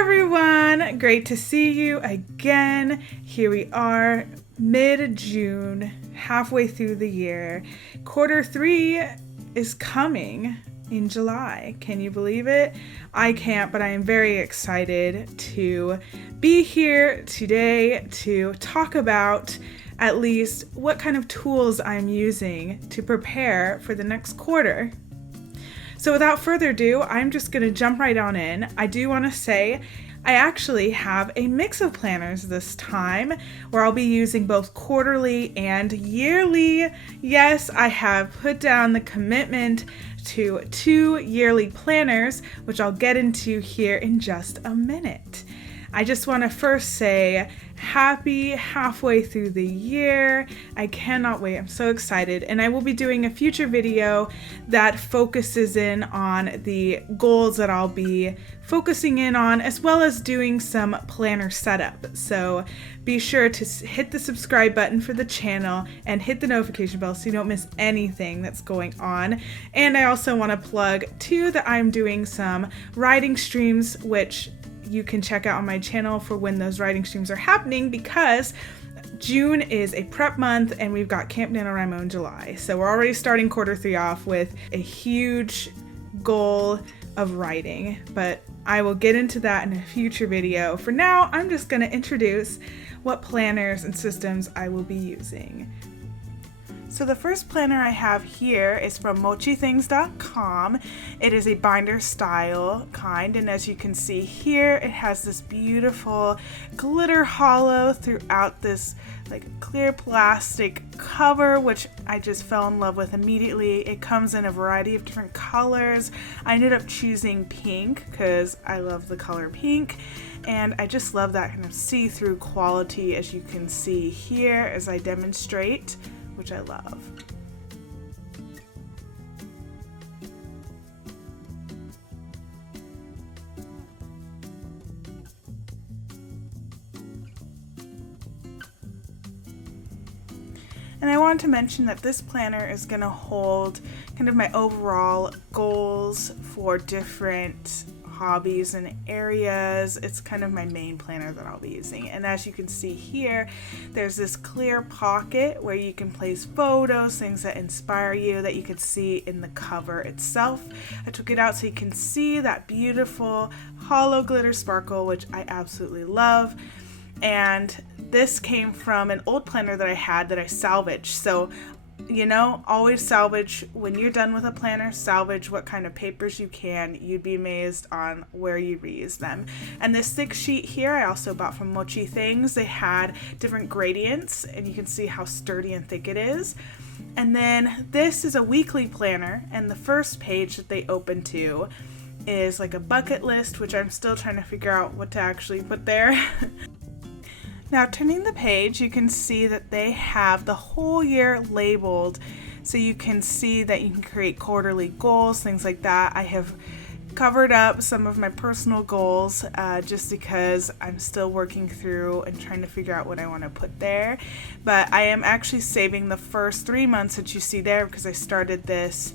everyone, great to see you again. Here we are, mid-June, halfway through the year. Quarter 3 is coming in July. Can you believe it? I can't, but I am very excited to be here today to talk about at least what kind of tools I'm using to prepare for the next quarter. So without further ado, I'm just going to jump right on in. I do want to say I actually have a mix of planners this time where I'll be using both quarterly and yearly. Yes, I have put down the commitment to 2 yearly planners, which I'll get into here in just a minute. I just want to first say happy halfway through the year. I cannot wait. I'm so excited. And I will be doing a future video that focuses in on the goals that I'll be focusing in on, as well as doing some planner setup. So be sure to hit the subscribe button for the channel and hit the notification bell so you don't miss anything that's going on. And I also want to plug too that I'm doing some writing streams, which you can check out on my channel for when those writing streams are happening, because June is a prep month and we've got Camp NaNoWriMo in July. So we're already starting quarter 3 off with a huge goal of writing, but I will get into that in a future video. For now, I'm just going to introduce what planners and systems I will be using. So the first planner I have here is from Mochithings.com. It is a binder style kind, and as you can see here, it has this beautiful glitter hollow throughout this like clear plastic cover, which I just fell in love with immediately. It comes in a variety of different colors. I ended up choosing pink because I love the color pink, and I just love that kind of see-through quality, as you can see here as I demonstrate, which I love. And I wanted to mention that this planner is going to hold kind of my overall goals for different hobbies and areas. It's kind of my main planner that I'll be using. And as you can see here, there's this clear pocket where you can place photos, things that inspire you, that you could see in the cover itself. I took it out so you can see that beautiful hollow glitter sparkle, which I absolutely love. And this came from an old planner that I had that I salvaged. So you know, always salvage. When you're done with a planner, salvage what kind of papers you can. You'd be amazed on where you reuse them. And this thick sheet here I also bought from Mochithings. They had different gradients, and you can see how sturdy and thick it is. And then this is a weekly planner, and the first page that they open to is like a bucket list, which I'm still trying to figure out what to actually put there. Now, turning the page, you can see that they have the whole year labeled, so you can see that you can create quarterly goals, things like that. I have covered up some of my personal goals just because I'm still working through and trying to figure out what I want to put there. But I am actually saving the first 3 months that you see there because I started this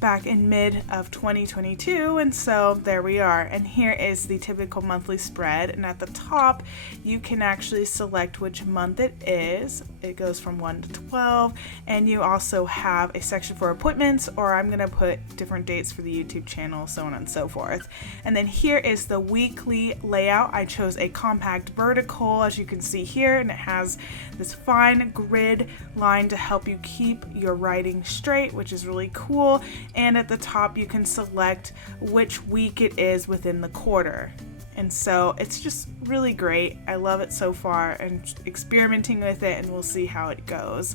back in mid of 2022, and so there we are. And here is the typical monthly spread, and at the top you can actually select which month it is. It goes from 1 to 12, and you also have a section for appointments, or I'm gonna put different dates for the YouTube channel, so on and so forth. And then here is the weekly layout. I chose a compact vertical, as you can see here, and it has this fine grid line to help you keep your writing straight, which is really cool. And at the top you can select which week it is within the quarter. And so it's just really great. I love it so far, and experimenting with it, and we'll see how it goes.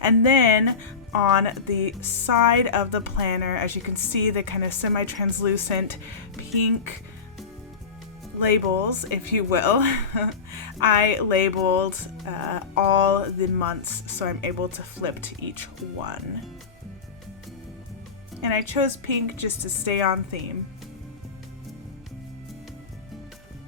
And then on the side of the planner, as you can see, the kind of semi-translucent pink labels, if you will, I labeled all the months, so I'm able to flip to each one. And I chose pink just to stay on theme.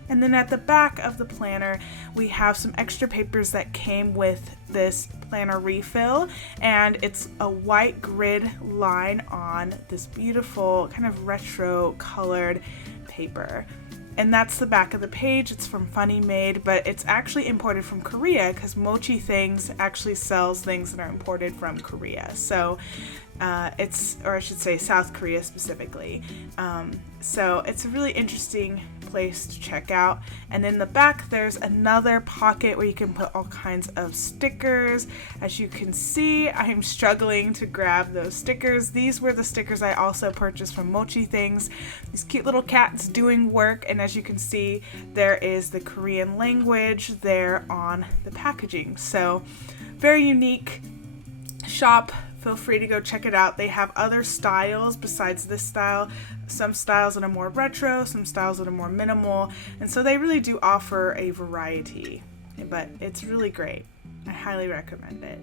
And then at the back of the planner, we have some extra papers that came with this planner refill, and it's a white grid line on this beautiful kind of retro colored paper. And that's the back of the page. It's from Funny Made, but it's actually imported from Korea because Mochithings actually sells things that are imported from Korea. So or I should say South Korea specifically. So it's a really interesting place to check out. And in the back, there's another pocket where you can put all kinds of stickers. As you can see, I'm struggling to grab those stickers. These were the stickers I also purchased from Mochithings. These cute little cats doing work. And as you can see, there is the Korean language there on the packaging. So very unique shop. Feel free to go check it out. They have other styles besides this style. Some styles that are more retro, some styles that are more minimal. And so they really do offer a variety. But it's really great. I highly recommend it.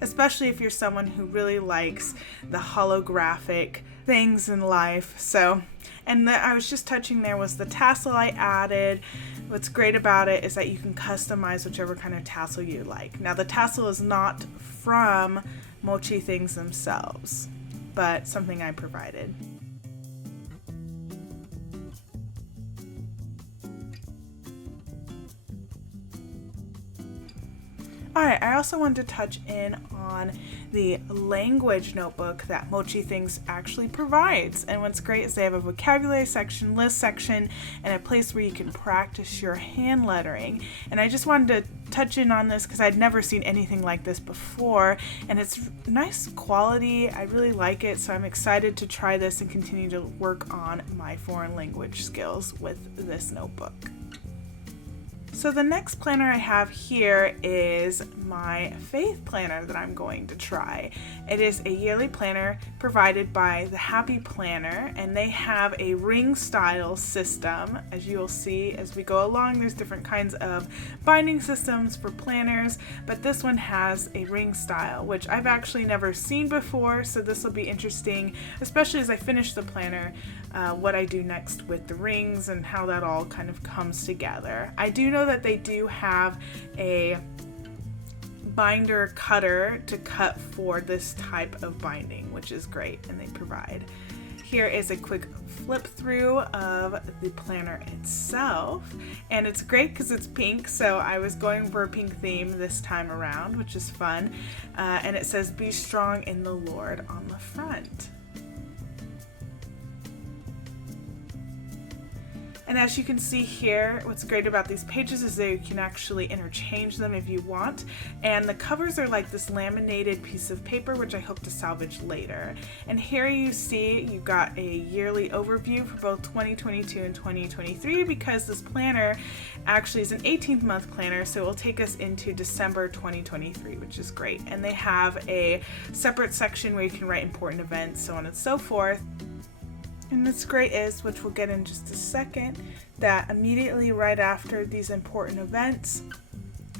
Especially if you're someone who really likes the holographic things in life. So, and I was just touching there was the tassel I added. What's great about it is that you can customize whichever kind of tassel you like. Now the tassel is not from Mochithings themselves, but something I provided. Alright, I also wanted to touch in on the language notebook that Mochithings actually provides. And what's great is they have a vocabulary section, list section, and a place where you can practice your hand lettering. And I just wanted to touch in on this because I'd never seen anything like this before, and it's nice quality. I really like it, so I'm excited to try this and continue to work on my foreign language skills with this notebook. So the next planner I have here is my faith planner that I'm going to try. It is a yearly planner provided by the Happy Planner, and they have a ring style system. As you will see as we go along, there's different kinds of binding systems for planners, but this one has a ring style, which I've actually never seen before, so this will be interesting, especially as I finish the planner, what I do next with the rings and how that all kind of comes together. I do know that they do have a binder cutter to cut for this type of binding, which is great, and they provide. Here is a quick flip through of the planner itself, and it's great because it's pink, so I was going for a pink theme this time around, which is fun. And it says "Be strong in the Lord" on the front. And as you can see here, what's great about these pages is that you can actually interchange them if you want. And the covers are like this laminated piece of paper, which I hope to salvage later. And here you see you've got a yearly overview for both 2022 and 2023, because this planner actually is an 18th month planner, so it will take us into December 2023, which is great. And they have a separate section where you can write important events, so on and so forth. And what's great is, which we'll get in just a second, that immediately right after these important events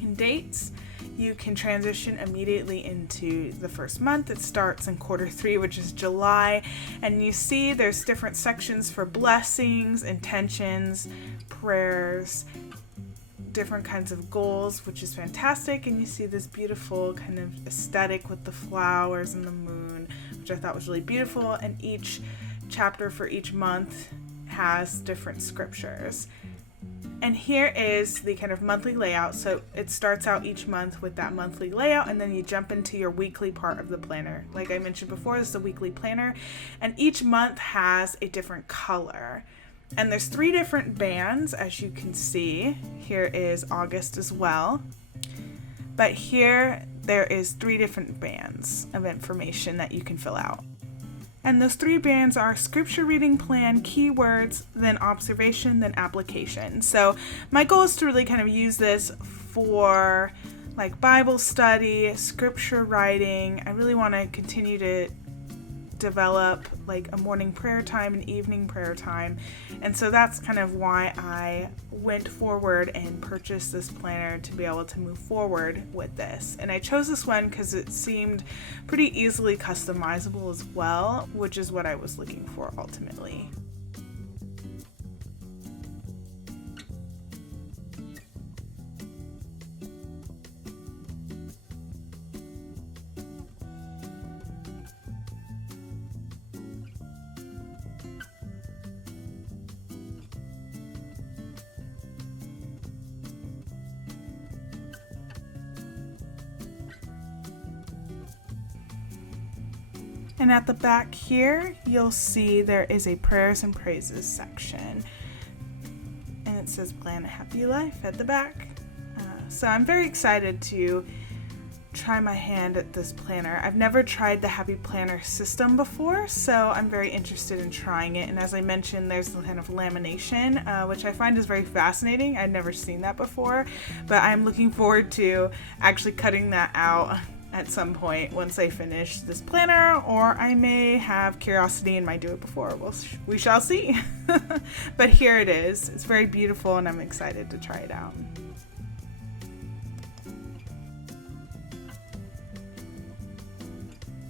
and dates, you can transition immediately into the first month. It starts in Q3, which is July, and you see there's different sections for blessings, intentions, prayers, different kinds of goals, which is fantastic. And you see this beautiful kind of aesthetic with the flowers and the moon, which I thought was really beautiful. And each chapter for each month has different scriptures. And here is the kind of monthly layout. So it starts out each month with that monthly layout, and then you jump into your weekly part of the planner. Like I mentioned before, this is a weekly planner, and each month has a different color. And there's 3 different bands, as you can see. Here is August as well. But here there is 3 different bands of information that you can fill out. And those 3 bands are scripture reading plan, keywords, then observation, then application. So my goal is to really kind of use this for like Bible study, scripture writing. I really want to continue to develop like a morning prayer time and evening prayer time. And so that's kind of why I went forward and purchased this planner to be able to move forward with this. And I chose this one because it seemed pretty easily customizable as well, which is what I was looking for ultimately. And at the back here, you'll see there is a prayers and praises section. And it says plan a happy life at the back. So I'm very excited to try my hand at this planner. I've never tried the Happy Planner system before, so I'm very interested in trying it. And as I mentioned, there's the kind of lamination, which I find is very fascinating. I've never seen that before, but I'm looking forward to actually cutting that out at some point once I finish this planner, or I may have curiosity and might do it before. We shall see. But here it is. It's very beautiful and I'm excited to try it out.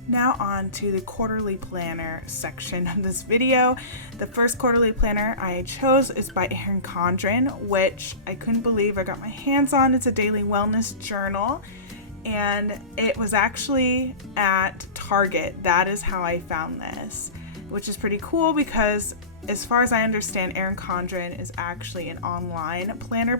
Now on to the quarterly planner section of this video. The first quarterly planner I chose is by Erin Condren, which I couldn't believe I got my hands on. It's a daily wellness journal, and it was actually at Target. That is how I found this, which is pretty cool because as far as I understand, Erin Condren is actually an online planner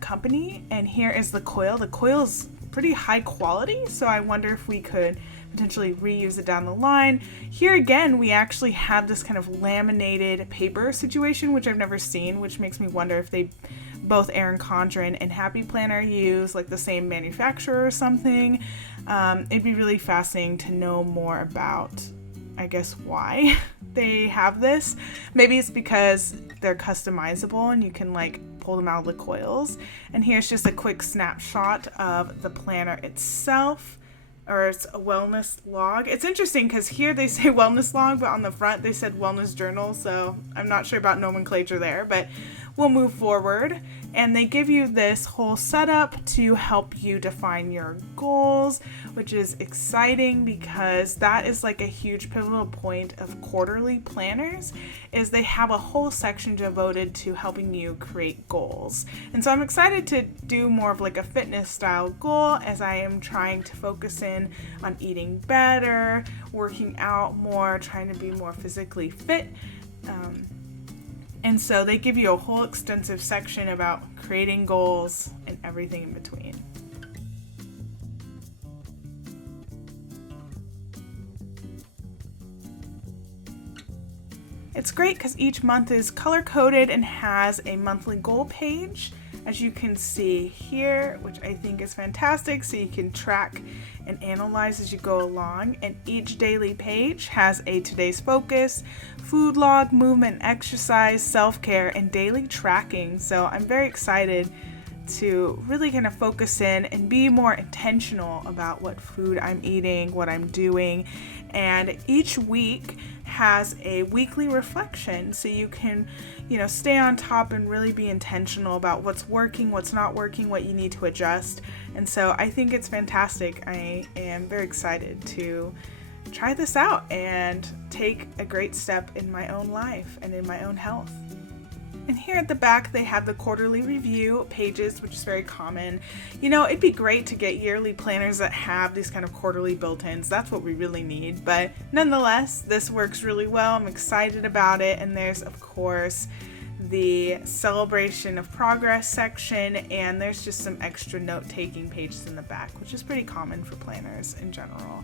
company. And here is the coil. The coil is pretty high quality, so I wonder if we could potentially reuse it down the line. Here again, we actually have this kind of laminated paper situation, which I've never seen, which makes me wonder if both Erin Condren and Happy Planner use like the same manufacturer or something. It'd be really fascinating to know more about, I guess, why they have this. Maybe it's because they're customizable and you can like pull them out of the coils. And here's just a quick snapshot of the planner itself, or it's a wellness log. It's interesting because here they say wellness log, but on the front they said wellness journal, so I'm not sure about nomenclature there, but we'll move forward. And they give you this whole setup to help you define your goals, which is exciting because that is like a huge pivotal point of quarterly planners, is they have a whole section devoted to helping you create goals. And so I'm excited to do more of like a fitness style goal, as I am trying to focus in on eating better, working out more, trying to be more physically fit. And so they give you a whole extensive section about creating goals and everything in between. It's great because each month is color coded and has a monthly goal page, as you can see here, which I think is fantastic, so you can track and analyze as you go along. And each daily page has a today's focus, food log, movement, exercise, self-care, and daily tracking. So I'm very excited to really kind of focus in and be more intentional about what food I'm eating, what I'm doing. And each week has a weekly reflection, so you can, stay on top and really be intentional about what's working, what's not working, what you need to adjust. And so I think it's fantastic. I am very excited to try this out and take a great step in my own life and in my own health. And here at the back, they have the quarterly review pages, which is very common. It'd be great to get yearly planners that have these kind of quarterly built-ins. That's what we really need. But nonetheless, this works really well. I'm excited about it. And there's, of course, the celebration of progress section. And there's just some extra note-taking pages in the back, which is pretty common for planners in general.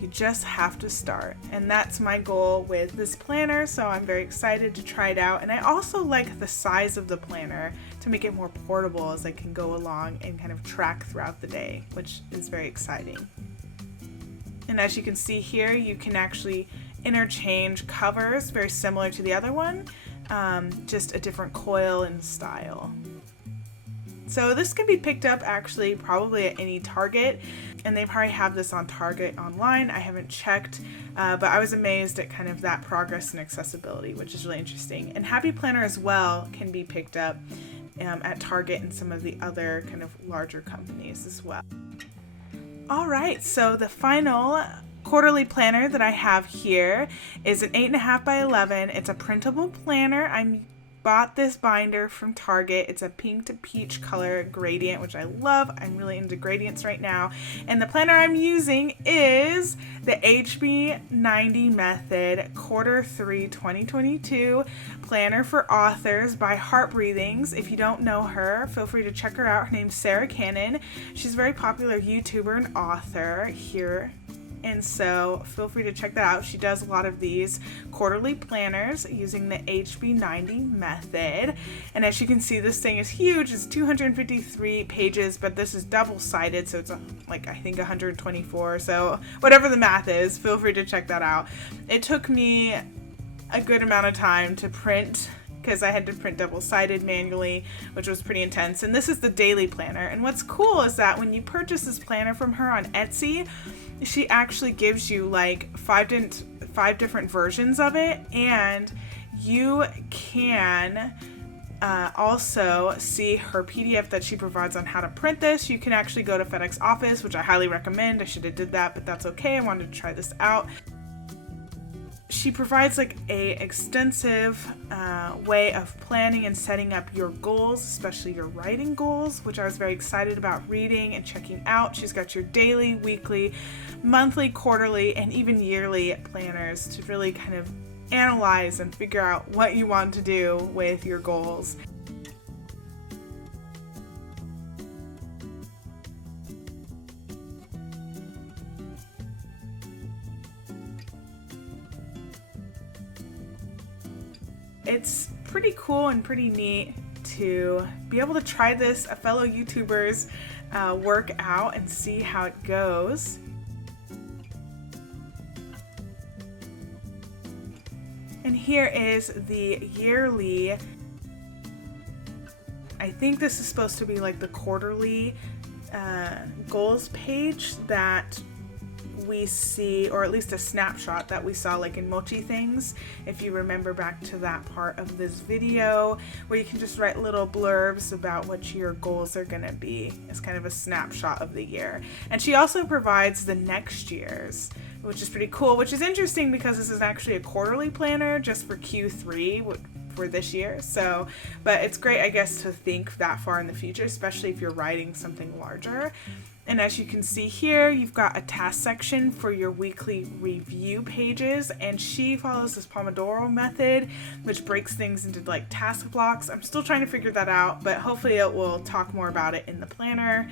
You just have to start, and that's my goal with this planner, so I'm very excited to try it out. And I also like the size of the planner to make it more portable as I can go along and kind of track throughout the day, which is very exciting. And as you can see here, you can actually interchange covers, very similar to the other one, just a different coil and style. So this can be picked up actually probably at any Target, and they probably have this on Target online. I haven't checked, but I was amazed at kind of that progress and accessibility, which is really interesting. And Happy Planner as well can be picked up at Target and some of the other kind of larger companies as well. All right, so the final quarterly planner that I have here is an 8.5 by 11. It's a printable planner. I'm bought this binder from Target. It's a pink to peach color gradient, which I love. I'm really into gradients right now. And the planner I'm using is the HB90 Method Q3 2022 Planner for Authors by Heart Breathings. If you don't know her, feel free to check her out. Her name's Sarah Cannon. She's a very popular YouTuber and author here. And so feel free to check that out. She does a lot of these quarterly planners using the HB90 method. And as you can see, this thing is huge. It's 253 pages, but this is double-sided, so it's like I think 124. So whatever the math is, feel free to check that out. It took me a good amount of time to print because I had to print double-sided manually, which was pretty intense. And this is the daily planner. And what's cool is that when you purchase this planner from her on Etsy, she actually gives you like five different versions of it, and you can also see her PDF that she provides on how to print this. You can actually go to FedEx office, which I highly recommend. I should have did that, but that's okay. I wanted to try this out. She provides like a extensive way of planning and setting up your goals, especially your writing goals, which I was very excited about reading and checking out. She's got your daily, weekly, monthly, quarterly, and even yearly planners to really kind of analyze and figure out what you want to do with your goals. It's pretty cool and pretty neat to be able to try this, a fellow YouTuber's work out and see how it goes. And here is the yearly, I think this is supposed to be like the quarterly goals page that we see, or at least a snapshot that we saw like in Mochithings, if you remember back to that part of this video where you can just write little blurbs about what your goals are gonna be. It's kind of a snapshot of the year. And she also provides the next year's, which is pretty cool, which is interesting because this is actually a quarterly planner just for Q3 for this year. So, but it's great, I guess, to think that far in the future, especially if you're writing something larger. And as you can see here, you've got a task section for your weekly review pages, and she follows this Pomodoro method, which breaks things into like task blocks. I'm still trying to figure that out, but hopefully it will talk more about it in the planner.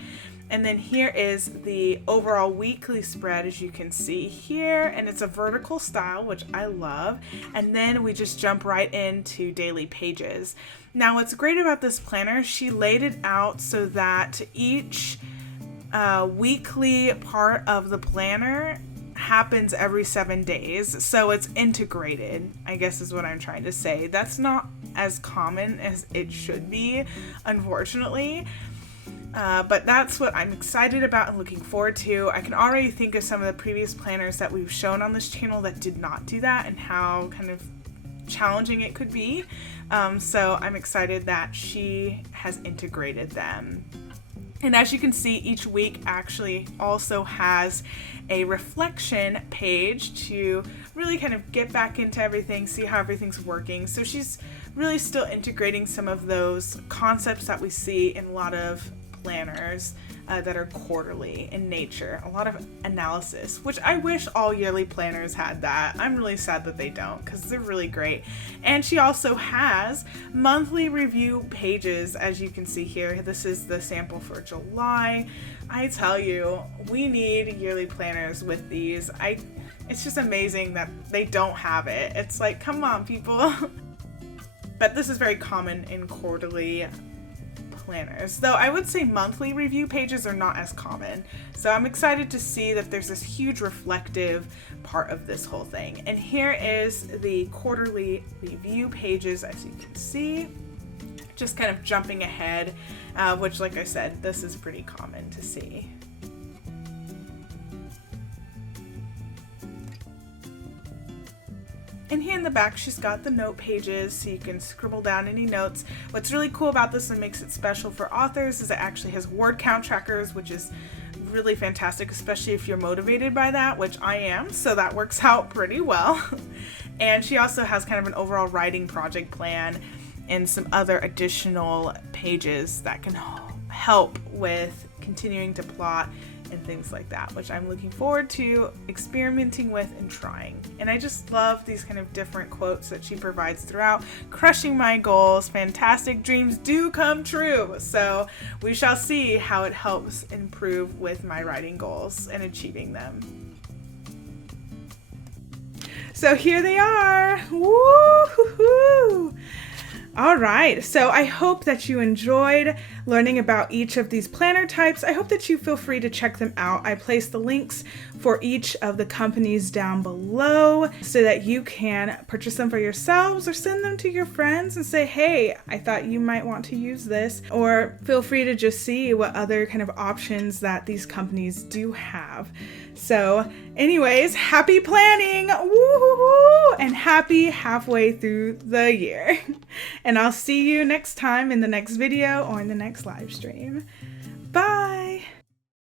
And then here is the overall weekly spread, as you can see here, and it's a vertical style, which I love. And then we just jump right into daily pages. Now, what's great about this planner, she laid it out so that each weekly part of the planner happens every 7 days, so it's integrated, I guess is what I'm trying to say. That's not as common as it should be, unfortunately, but that's what I'm excited about and looking forward to. I can already think of some of the previous planners that we've shown on this channel that did not do that and how kind of challenging it could be, so I'm excited that she has integrated them. And as you can see, each week actually also has a reflection page to really kind of get back into everything, see how everything's working. So she's really still integrating some of those concepts that we see in a lot of planners that are quarterly in nature. A lot of analysis, which I wish all yearly planners had that. I'm really sad that they don't, because they're really great. And she also has monthly review pages, as you can see here. This is the sample for July. I tell you, we need yearly planners with these. It's just amazing that they don't have it. It's like, come on, people. But this is very common in quarterly planners, though I would say monthly review pages are not as common. So I'm excited to see that there's this huge reflective part of this whole thing. And here is the quarterly review pages, as you can see, just kind of jumping ahead, which, like I said, this is pretty common to see. And here in the back, she's got the note pages, so you can scribble down any notes. What's really cool about this and makes it special for authors is it actually has word count trackers, which is really fantastic, especially if you're motivated by that, which I am, so that works out pretty well. And she also has kind of an overall writing project plan. and some other additional pages that can help with continuing to plot and things like that, which I'm looking forward to experimenting with and trying. And I just love these kind of different quotes that she provides throughout. Crushing my goals, fantastic dreams do come true. So we shall see how it helps improve with my writing goals and achieving them. So here they are. Woo-hoo-hoo. All right, so I hope that you enjoyed learning about each of these planner types. I hope that you feel free to check them out. I placed the links for each of the companies down below so that you can purchase them for yourselves or send them to your friends and say, hey, I thought you might want to use this, or feel free to just see what other kind of options that these companies do have. So anyways, happy planning, woo-hoo-hoo, and happy halfway through the year. And I'll see you next time in the next video or in the next live stream.